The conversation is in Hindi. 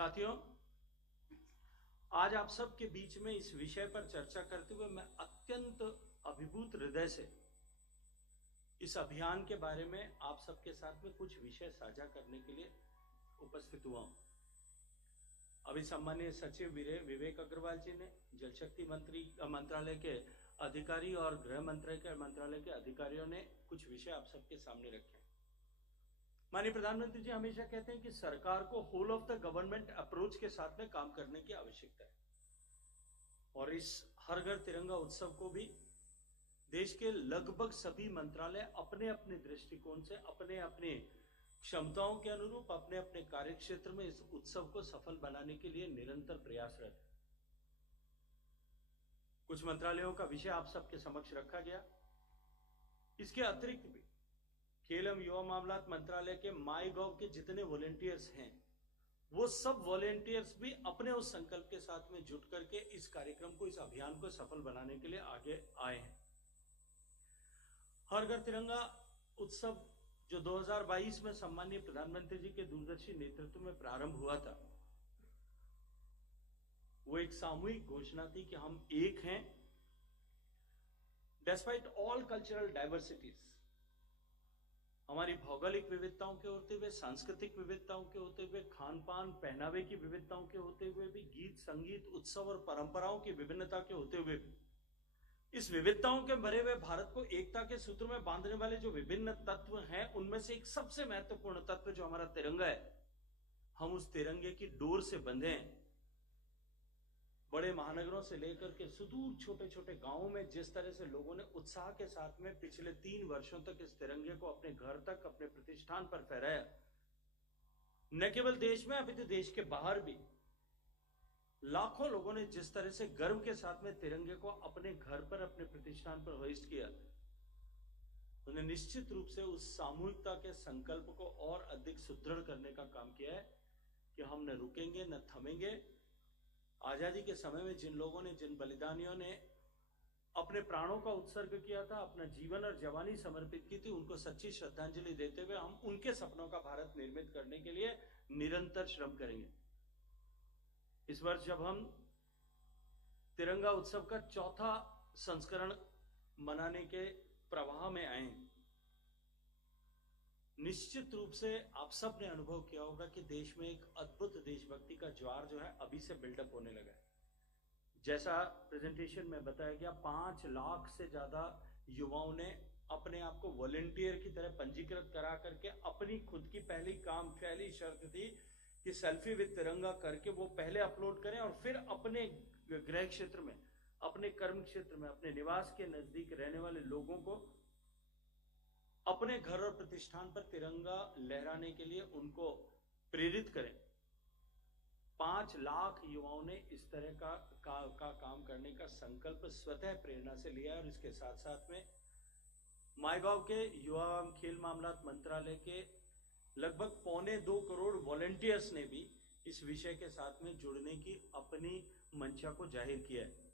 साथियों, आज आप सबके बीच में इस विषय पर चर्चा करते हुए मैं अत्यंत अभिभूत हृदय से इस अभियान के बारे में आप सबके साथ में कुछ विषय साझा करने के लिए उपस्थित हुआ हूं। अभी सम्मानीय सचिव विवेक अग्रवाल जी ने जल शक्ति मंत्रालय के अधिकारी और गृह मंत्रालय के अधिकारियों ने कुछ विषय आप सबके सामने रखे हैं। माननीय प्रधानमंत्री जी हमेशा कहते हैं कि सरकार को whole of the government approach के साथ में काम करने की आवश्यकता है और इस हर घर तिरंगा उत्सव को भी देश के लगभग सभी मंत्रालय अपने अपने दृष्टिकोण से अपने अपने क्षमताओं के अनुरूप अपने अपने कार्यक्षेत्र में इस उत्सव को सफल बनाने के लिए निरंतर प्रयासरत है। कुछ मंत्रालयों का विषय आप सबके समक्ष रखा गया। इसके अतिरिक्त भी खेल एवं युवा मामलात मंत्रालय के माई गॉव के जितने वॉलेंटियर्स हैं वो सब वॉलेंटियर्स भी अपने उस संकल्प के साथ में जुट करके इस कार्यक्रम को, इस अभियान को सफल बनाने के लिए आगे आए हैं। हर घर तिरंगा उत्सव जो 2022 में सम्मानीय प्रधानमंत्री जी के दूरदर्शी नेतृत्व में प्रारंभ हुआ था, वो एक सामूहिक घोषणा थी कि हम एक हैं डिस्पाइट ऑल कल्चरल डाइवर्सिटीज। हमारी भौगोलिक विविधताओं के होते हुए, सांस्कृतिक विविधताओं के होते हुए, खान पान पहनावे की विविधताओं के होते हुए भी, गीत संगीत उत्सव और परंपराओं की विभिन्नता के होते हुए भी, इस विविधताओं के भरे हुए भारत को एकता के सूत्र में बांधने वाले जो विभिन्न तत्व हैं उनमें से एक सबसे महत्वपूर्ण तत्व जो हमारा तिरंगा है, हम उस तिरंगे की डोर से बंधे हैं। बड़े महानगरों से लेकर के सुदूर छोटे छोटे गांवों में जिस तरह से लोगों ने उत्साह के साथ में पिछले 3 वर्षों तक इस तिरंगे को अपने घर तक, अपने प्रतिष्ठान पर फहराया, न केवल देश में अभी तो देश के बाहर भी लाखों लोगों ने जिस तरह से गर्व के साथ में तिरंगे को अपने घर पर, अपने प्रतिष्ठान पर होइस्ट किया, उन्हें निश्चित रूप से उस सामूहिकता के संकल्प को और अधिक सुदृढ़ करने का काम किया है कि हम न रुकेंगे न थमेंगे। आजादी के समय में जिन लोगों ने, जिन बलिदानियों ने अपने प्राणों का उत्सर्ग किया था, अपना जीवन और जवानी समर्पित की थी, उनको सच्ची श्रद्धांजलि देते हुए हम उनके सपनों का भारत निर्मित करने के लिए निरंतर श्रम करेंगे। इस वर्ष जब हम तिरंगा उत्सव का 4था संस्करण मनाने के प्रवाह में आए, निश्चित रूप से आप सब ने अनुभव किया होगा कि देश में एक अद्भुत देशभक्ति का ज्वार जो है अभी से बिल्डअप होने लगा है। जैसा प्रेजेंटेशन में बताया गया, 5 लाख से ज्यादा युवाओं ने अपने आप को वॉलेंटियर की तरह पंजीकृत करा करके अपनी खुद की पहली शर्त थी कि सेल्फी विद तिरंगा करके वो पहले अपलोड करें और फिर अपने गृह क्षेत्र में, अपने कर्म क्षेत्र में, अपने निवास के नजदीक रहने वाले लोगों को अपने घर और प्रतिष्ठान पर तिरंगा लहराने के लिए उनको प्रेरित करें। 5 लाख युवाओं ने इस तरह का काम करने का संकल्प स्वतः प्रेरणा से लिया और इसके साथ साथ में माईगॉव के युवा एवं खेल मामलात मंत्रालय के लगभग 1.25 करोड़ वॉलेंटियर्स ने भी इस विषय के साथ में जुड़ने की अपनी मंशा को जाहिर किया है।